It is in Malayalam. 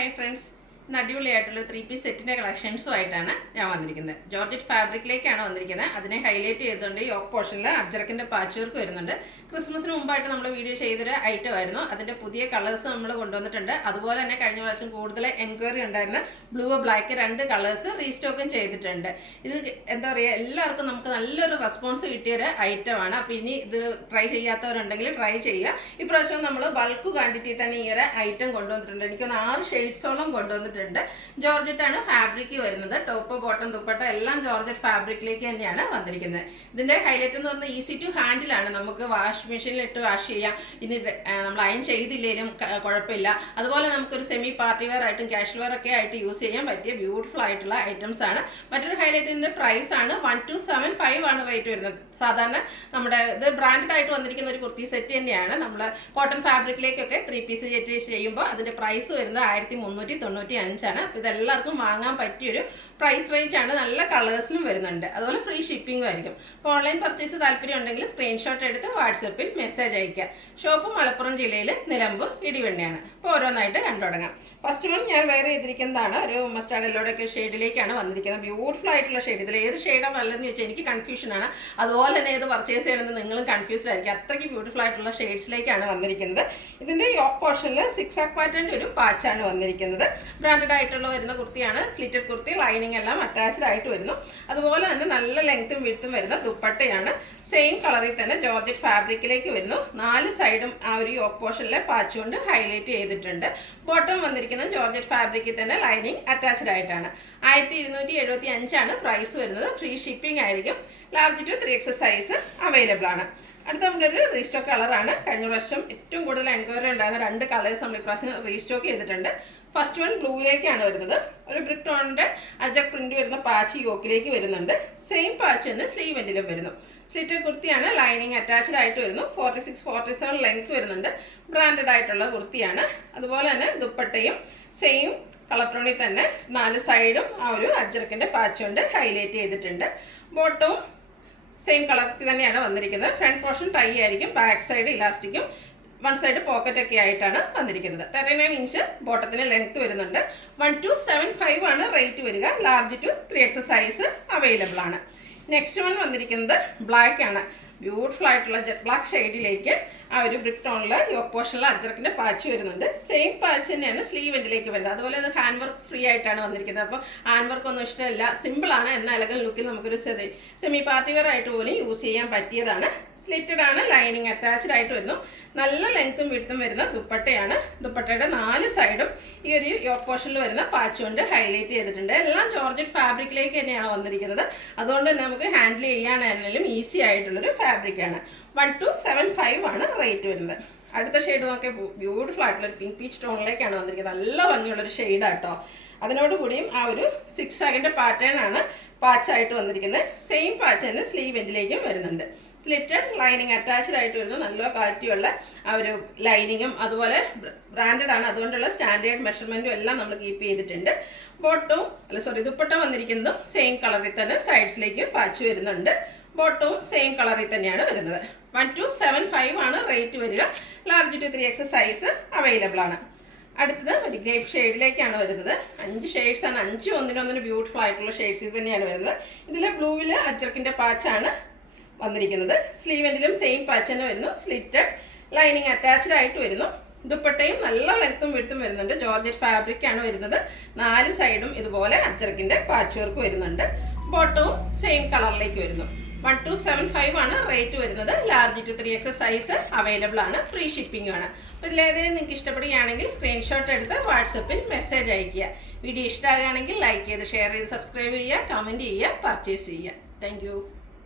Hi friends. അടിപൊളിയായിട്ടുള്ള 3 പീസ് സെറ്റിന്റെ കളക്ഷൻസും ആയിട്ടാണ് ഞാൻ വന്നിരിക്കുന്നത്. ജോർജറ്റ് ഫാബ്രിക്കിലേക്കാണ് വന്നിരിക്കുന്നത്. അതിനെ ഹൈലൈറ്റ് ചെയ്തുകൊണ്ട് യോക്ക് പോർഷനിൽ അജ്രക്കിന്റെ പാച്ച് വർക്ക് വരുന്നുണ്ട്. ക്രിസ്മസിന് മുമ്പായിട്ട് നമ്മൾ വീഡിയോ ചെയ്തൊരു ഐറ്റം ആയിരുന്നു. അതിന്റെ പുതിയ കളേഴ്സ് നമ്മൾ കൊണ്ടുവന്നിട്ടുണ്ട്. അതുപോലെ തന്നെ കഴിഞ്ഞ പ്രാവശ്യം കൂടുതൽ എൻക്വയറി ഉണ്ടായിരുന്ന ബ്ലൂ ബ്ലാക്ക് 2 കളേഴ്സ് റീസ്റ്റോക്കും ചെയ്തിട്ടുണ്ട്. ഇത് എന്താ പറയുക, എല്ലാവർക്കും നമുക്ക് നല്ലൊരു റെസ്പോൺസ് കിട്ടിയൊരു ഐറ്റമാണ്. അപ്പോൾ ഇനി ഇത് ട്രൈ ചെയ്യാത്തവരുണ്ടെങ്കിൽ ട്രൈ ചെയ്യുക. ഇപ്രാവശ്യം നമ്മൾ ബൾക്ക് ക്വാണ്ടിറ്റി തന്നെ ഈ ഒരു ഐറ്റം കൊണ്ടുവന്നിട്ടുണ്ട്. എനിക്കൊന്ന് 6 ഷെയ്ഡ്സോളം കൊണ്ടുവന്നിട്ടുണ്ട്. ജോർജറ്റ് ആണ് ഫാബ്രിക് വരുന്നത്. ടോപ്പ് ബോട്ടം ദുപ്പട്ട എല്ലാം ജോർജറ്റ് ഫാബ്രിക്കിലേക്ക് തന്നെയാണ് വന്നിരിക്കുന്നത്. ഇതിന്റെ ഹൈലൈറ്റ് എന്ന് പറഞ്ഞാൽ ഈസി ടു ഹാൻഡിലാണ്. നമുക്ക് വാഷ് മെഷീനിൽ ഇട്ട് വാഷ് ചെയ്യാം. ഇനി നമ്മൾ അയൺ ചെയ്തില്ലെങ്കിലും കുഴപ്പമില്ല. അതുപോലെ നമുക്കൊരു സെമി പാർട്ടി വെയർ ആയിട്ടും കാഷ്വൽ വെയർ ഒക്കെ ആയിട്ട് യൂസ് ചെയ്യാൻ പറ്റിയ ബ്യൂട്ടിഫുൾ ആയിട്ടുള്ള ഐറ്റംസ് ആണ്. മറ്റൊരു ഹൈലൈറ്റിന്റെ പ്രൈസ് ആണ് 1275 ആണ് റേറ്റ് വരുന്നത്. സാധാരണ നമ്മുടെ ഇത് ബ്രാൻഡഡ് ആയിട്ട് വന്നിരിക്കുന്ന ഒരു കുർത്തി സെറ്റ് തന്നെയാണ്. നമ്മൾ കോട്ടൺ ഫാബ്രിക്കിലേക്കൊക്കെ 3 പീസ് സെറ്റ് ചെയ്യുമ്പോൾ അതിന്റെ പ്രൈസ് വരുന്നത് 1395 ആണ്. അപ്പോൾ ഇതെല്ലാവർക്കും വാങ്ങാൻ പറ്റിയൊരു പ്രൈസ് റേഞ്ച് ആണ്. നല്ല കളേഴ്സിലും വരുന്നുണ്ട്. അതുപോലെ ഫ്രീ ഷിപ്പിംഗും ആയിരിക്കും. അപ്പോൾ ഓൺലൈൻ പർച്ചേസ് താല്പര്യം ഉണ്ടെങ്കിൽ സ്ക്രീൻഷോട്ട് എടുത്ത് വാട്സപ്പിൽ മെസ്സേജ് അയക്കുക. ഷോപ്പ് മലപ്പുറം ജില്ലയിൽ നിലമ്പൂർ ഇടിവെണ്ണയാണ്. അപ്പോൾ ഓരോന്നായിട്ട് കണ്ടു തുടങ്ങാം. ഫസ്റ്റ് വൺ ഞാൻ വെയർ ചെയ്തിരിക്കുന്നതാണ്. ഒരു മസ്റ്റാർഡ് യെല്ലോടൊക്കെ ഷെയ്ഡിലേക്കാണ് വന്നിരിക്കുന്നത്. ബ്യൂട്ടിഫുൾ ആയിട്ടുള്ള ഷെയ്ഡ്. ഇതിൽ ഏത് ഷെയ്ഡാണ് നല്ലതെന്ന് ചോദിച്ചാൽ എനിക്ക് കൺഫ്യൂഷനാണ്. അതുപോലെ തന്നെ ഏത് പർച്ചേസ് ചെയ്യണമെന്ന് നിങ്ങളും കൺഫ്യൂസ്ഡ് ആയിരിക്കും. അത്രയ്ക്ക് ബ്യൂട്ടിഫുൾ ആയിട്ടുള്ള ഷെയ്ഡ്സിലേക്കാണ് വന്നിരിക്കുന്നത്. ഇതിൻ്റെ യോക്ക് പോർഷനിൽ 6 പാറ്റേണിൻ്റെ ഒരു പാച്ചാണ് വന്നിരിക്കുന്നത്. ബ്രാൻഡഡ് ആയിട്ടുള്ള വരുന്ന കുർത്തിയാണ്. സ്ലിറ്റഡ് കുർത്തി, ലൈനിങ് എല്ലാം അറ്റാച്ച്ഡ് ആയിട്ട് വരുന്നു. അതുപോലെ തന്നെ നല്ല ലെങ്ത്തും വിഡ്ത്തും വരുന്ന ദുപ്പട്ടയാണ്. സെയിം കളറിൽ തന്നെ ജോർജറ്റ് ഫാബ്രിക്കിലേക്ക് വരുന്നു. 4 സൈഡും ആ ഒരു യോക്ക് പോർഷനിലെ പാച്ച് കൊണ്ട് ഹൈലൈറ്റ് ചെയ്തിട്ടുണ്ട്. ബോട്ടം വന്നിരിക്കുന്നത് ജോർജറ്റ് ഫാബ്രിക്കിൽ തന്നെ ലൈനിങ് അറ്റാച്ച്ഡ് ആയിട്ടാണ്. 1275 ആണ് പ്രൈസ് വരുന്നത്. ഫ്രീ ഷിപ്പിംഗ് ആയിരിക്കും. Large to 3XS size available ആണ്. അടുത്ത നമ്മുടെ ഒരു റീസ്റ്റോക്ക് കളറാണ്. കഴിഞ്ഞ പ്രാവശ്യം ഏറ്റവും കൂടുതൽ എൻക്വയറി ഉണ്ടായിരുന്ന 2 കളേഴ്സ് നമ്മൾ ഇപ്രാവശ്യം റീസ്റ്റോക്ക് ചെയ്തിട്ടുണ്ട്. ഫസ്റ്റ് വൺ ബ്ലൂയിലേക്കാണ് വരുന്നത്. ഒരു ബ്രിക്ക് ടോണിൻ്റെ അജക് പ്രിന്റ് വരുന്ന പാച്ച് യോക്കിലേക്ക് വരുന്നുണ്ട്. സെയിം പാച്ച് തന്നെ സ്ലീവ് എൻഡിലും വരുന്നു. സ്ലിറ്റഡ് കുർത്തിയാണ്. ലൈനിങ് അറ്റാച്ച്ഡ് ആയിട്ട് വരുന്നു. 46-47 ലെങ്ത് വരുന്നുണ്ട്. ബ്രാൻഡഡ് ആയിട്ടുള്ള കുർത്തിയാണ്. അതുപോലെ തന്നെ ദുപ്പട്ടയും സെയിം കളർ ടോണിൽ തന്നെ 4 സൈഡും ആ ഒരു അജ്രക്കിൻ്റെ പാച്ച് കൊണ്ട് ഹൈലൈറ്റ് ചെയ്തിട്ടുണ്ട്. ബോട്ടവും സെയിം കളറിൽ തന്നെയാണ് വന്നിരിക്കുന്നത്. ഫ്രണ്ട് പോർഷൻ ടൈ ആയിരിക്കും. ബാക്ക് സൈഡ് ഇലാസ്റ്റിക്കും 1 സൈഡ് പോക്കറ്റൊക്കെ ആയിട്ടാണ് വന്നിരിക്കുന്നത്. 39 ഇഞ്ച് ബോട്ടത്തിന് ലെങ്ത് വരുന്നുണ്ട്. 1275 ആണ് റേറ്റ് വരിക. Large to 3XS size available ആണ്. നെക്സ്റ്റ് വൺ വന്നിരിക്കുന്നത് ബ്ലാക്ക് ആണ്. ബ്യൂട്ടിഫുൾ ആയിട്ടുള്ള ജെറ്റ് ബ്ലാക്ക് ഷെയ്ഡിലേക്ക് ആ ഒരു ബ്രിക്ക് ടോണിൽ യോക്ക് പോർഷനിൽ അജ്രക്കിൻ്റെ പാച്ച് വരുന്നുണ്ട്. സെയിം പാച്ച് തന്നെയാണ് സ്ലീവ് എൻഡിലേക്ക് വരുന്നത്. അതുപോലെ അത് ഹാൻഡ് വർക്ക് ഫ്രീ ആയിട്ടാണ് വന്നിരിക്കുന്നത്. അപ്പോൾ ഹാൻഡ് വർക്ക് ഒന്നും ഇഷ്ടമല്ല, സിമ്പിളാണ്. എന്നാൽ എലഗൻ ലുക്കിൽ നമുക്കൊരു സെമി പാർട്ടി വെയർ ആയിട്ട് പോലും യൂസ് ചെയ്യാൻ പറ്റിയതാണ്. സ്ലിറ്റഡ് ആണ്. ലൈനിങ് അറ്റാച്ച്ഡ് ആയിട്ട് വരുന്നു. നല്ല ലെങ്ത്തും വിഡ്ത്തും വരുന്ന ദുപ്പട്ടയാണ്. ദുപ്പട്ടയുടെ 4 സൈഡും ഈ ഒരു യോക്ക് പോർഷനിൽ വരുന്ന പാച്ച് കൊണ്ട് ഹൈലൈറ്റ് ചെയ്തിട്ടുണ്ട്. എല്ലാം ജോർജറ്റ് ഫാബ്രിക്കിലേക്ക് തന്നെയാണ് വന്നിരിക്കുന്നത്. അതുകൊണ്ട് തന്നെ നമുക്ക് ഹാൻഡിൽ ചെയ്യാനായാലും ഈസി ആയിട്ടുള്ളൊരു ഫാബ്രിക്കാണ്. 1275 ആണ് റേറ്റ് വരുന്നത്. അടുത്ത ഷെയ്ഡ് നോക്കിയാൽ ബ്യൂട്ടിഫുൾ ആയിട്ടുള്ള പിങ്ക് പീച്ച് ടോണിലേക്കാണ് വന്നിരിക്കുന്നത്. നല്ല ഭംഗിയുള്ളൊരു ഷെയ്ഡാട്ടോ. അതിനോടുകൂടിയും ആ ഒരു 6 ആഗിൻ്റെ പാറ്റേൺ ആണ് പാച്ചായിട്ട് വന്നിരിക്കുന്നത്. സെയിം പാച്ച് തന്നെ സ്ലീവ് എൻഡിലേക്കും വരുന്നുണ്ട്. സ്ലിറ്റഡ് ലൈനിങ് അറ്റാച്ച്ഡ് ആയിട്ട് വരുന്നു. നല്ല ക്വാളിറ്റിയുള്ള ആ ഒരു ലൈനിങ്ങും അതുപോലെ ബ്രാൻഡഡ് ആണ്. അതുകൊണ്ടുള്ള സ്റ്റാൻഡേർഡ് മെഷർമെൻറ്റും എല്ലാം നമ്മൾ കീപ്പ് ചെയ്തിട്ടുണ്ട്. ദുപ്പട്ട വന്നിരിക്കുന്നതും സെയിം കളറിൽ തന്നെ സൈഡ്സിലേക്ക് പാച്ച് വരുന്നുണ്ട്. ബോട്ടവും സെയിം കളറിൽ തന്നെയാണ് വരുന്നത്. 1275 ആണ് റേറ്റ് വരിക. Large to 3XS size available ആണ്. അടുത്തത് ഒരു ഗ്രേപ്പ് ഷെയ്ഡിലേക്കാണ് വരുന്നത്. 5 ഷെയ്ഡ്സ് ആണ്. 5 ഒന്നിനൊന്നിന് ബ്യൂട്ടിഫുൾ ആയിട്ടുള്ള ഷെയ്ഡ്സ് ഇത് തന്നെയാണ് വരുന്നത്. ഇതിൽ ബ്ലൂവിൽ അജ്രക്കിൻ്റെ പാച്ചാണ് വന്നിരിക്കുന്നത്. സ്ലീവ് എൻഡിലും സെയിം പാച്ച് തന്നെ വരുന്നു. സ്ലിറ്റഡ് ലൈനിങ് അറ്റാച്ച്ഡ് ആയിട്ട് വരുന്നു. ദുപ്പട്ടയും നല്ല ലെങ്ത്തും വിഡ്ത്തും വരുന്നുണ്ട്. ജോർജറ്റ് ഫാബ്രിക് ആണ് വരുന്നത്. 4 സൈഡും ഇതുപോലെ അജ്രക്കിൻ്റെ പാച്ച് വർക്ക് വരുന്നുണ്ട്. ബോട്ടവും സെയിം കളറിലേക്ക് വരുന്നു. 1275 ആണ് റേറ്റ് വരുന്നത്. Large to 3XS size available ആണ്. ഫ്രീ ഷിപ്പിംഗ് ആണ്. അപ്പോൾ ഇതിലേതെങ്കിലും നിങ്ങൾക്ക് ഇഷ്ടപ്പെടുകയാണെങ്കിൽ സ്ക്രീൻഷോട്ട് എടുത്ത് വാട്സപ്പിൽ മെസ്സേജ് അയയ്ക്കുക. വീഡിയോ ഇഷ്ടമാകുകയാണെങ്കിൽ ലൈക്ക് ചെയ്ത് ഷെയർ ചെയ്ത് സബ്സ്ക്രൈബ് ചെയ്യുക, കമൻറ്റ് ചെയ്യുക, പർച്ചേസ് ചെയ്യുക. താങ്ക്